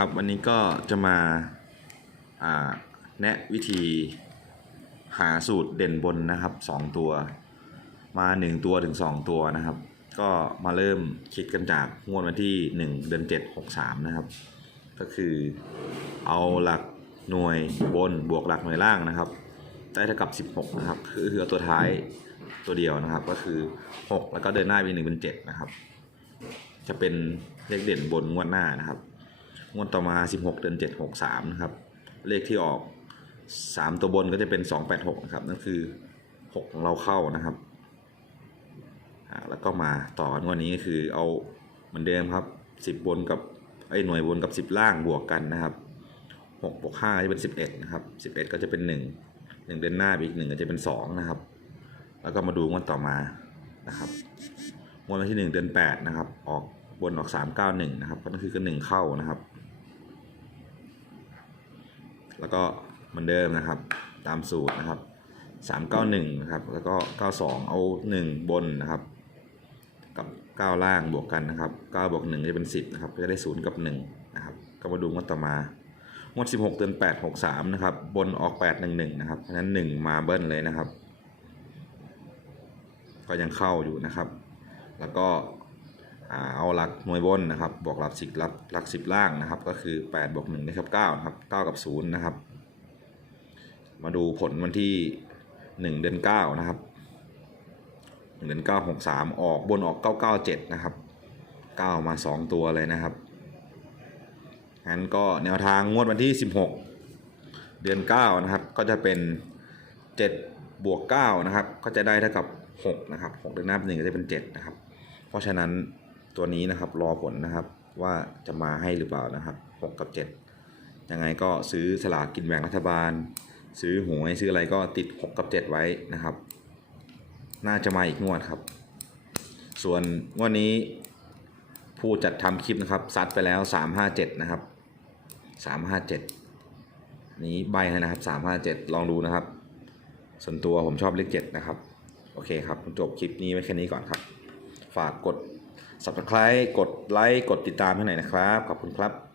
ครับวันนี้ก็จะมาอ่าแนะวิธีหาสูตรเด่นบนนะครับสองตัว มาหนึ่งตัวถึงสองตัวนะครับ ก็มาเริ่มคิดกันจากงวดวันที่หนึ่งเดือนเจ็ดหกสามนะครับ ก็คือเอาหลักหน่วยบนบวกหลักหน่วยล่างนะครับได้เท่ากับ 16 นะครับคือคือเอาตัวท้ายตัวเดียวนะครับ ก็คือ 6 แล้วก็เดินหน้าไป1เป็น7นะครับ จะเป็นเลขเด่นบนงวดหน้านะครับ งวดต่อมา 16 เดือน 7 6 3 นะครับ เลขที่ออก 3 ตัวบนก็จะเป็น 286 นะครับ นั่นคือ 6 ของเราเข้านะครับแล้วก็มาต่อนวันนี้ก็คือเอาเหมือนเดิมครับ 10 บนกับไอ้หน่วยบนกับ 10 ล่างบวกกันนะครับ6บวก5จะเป็น 11 นะครับ 11 ก็จะเป็น 1 1 เดือนหน้าอีก1ก็จะเป็น 2 นะครับ แล้วก็มาดูงวดต่อมานะครับงวดวันที่ 1 เดือน 8 นะครับ ออกบนออก 391 นะครับก็คือก็1เข้านะครับ แล้วก็เหมือนเดิมนะครับ ตามสูตรนะครับ 391นะครับ แล้วก็ 92 เอา 1 บนนะครับ กับ 9 ล่างบวกกันนะครับ9บวก1จะเป็น 10นะครับก็จะได้ 0 กับ 1 นะครับ ก็มาดูงวดต่อมางวด 16เดือน 8 63 นะครับ บนออก 8 1 1 นะครับเพราะฉะนั้น 1 มาเบิ้ลเลยนะครับ ก็ยังเข้าอยู่นะครับ แล้วก็ เอาหลักหน่วยบนนะครับบวกหลักสิบหลักหลักสิบล่างนะครับ ก็คือ8บวก1ได้ครับ9นะครับ9กับ0นะครับ มาดูผลวันที่ 1 เดือน9นะครับ1เดือน9 63 ออกบนออก 997 นะครับ 9 มา 2 ตัวเลยนะครับงั้นก็แนวทางงวดวันที่ 16 เดือน 9 นะครับ ก็จะเป็น 7 บวก 9 นะครับ ก็จะได้เท่ากับ 6 นะครับ 6เดือนหน้าเป็นหนึ่งก็จะเป็น 7 นะครับ เพราะฉะนั้น ตัวนี้นะครับรอผลนะครับว่าจะมาให้หรือเปล่านะครับ6กับ 7 ยังไงก็ซื้อสลากกินแบ่งรัฐบาล ซื้อหวยซื้ออะไรก็ติด 6 กับ 7 ไว้นะครับ น่าจะมาอีกงวดครับ ส่วนงวดนี้ผู้จัดทำคลิปนะครับซัดไปแล้ว 357 นะครับ 357 นี้ใบให้นะครับ 357 ลองดูนะครับ ส่วนตัวผมชอบเลข7นะครับ โอเคครับ จบคลิปนี้ไว้แค่นี้ก่อนครับ ฝากกด subscribe กดไลค์กดติดตามให้หน่อยนะครับ ขอบคุณครับ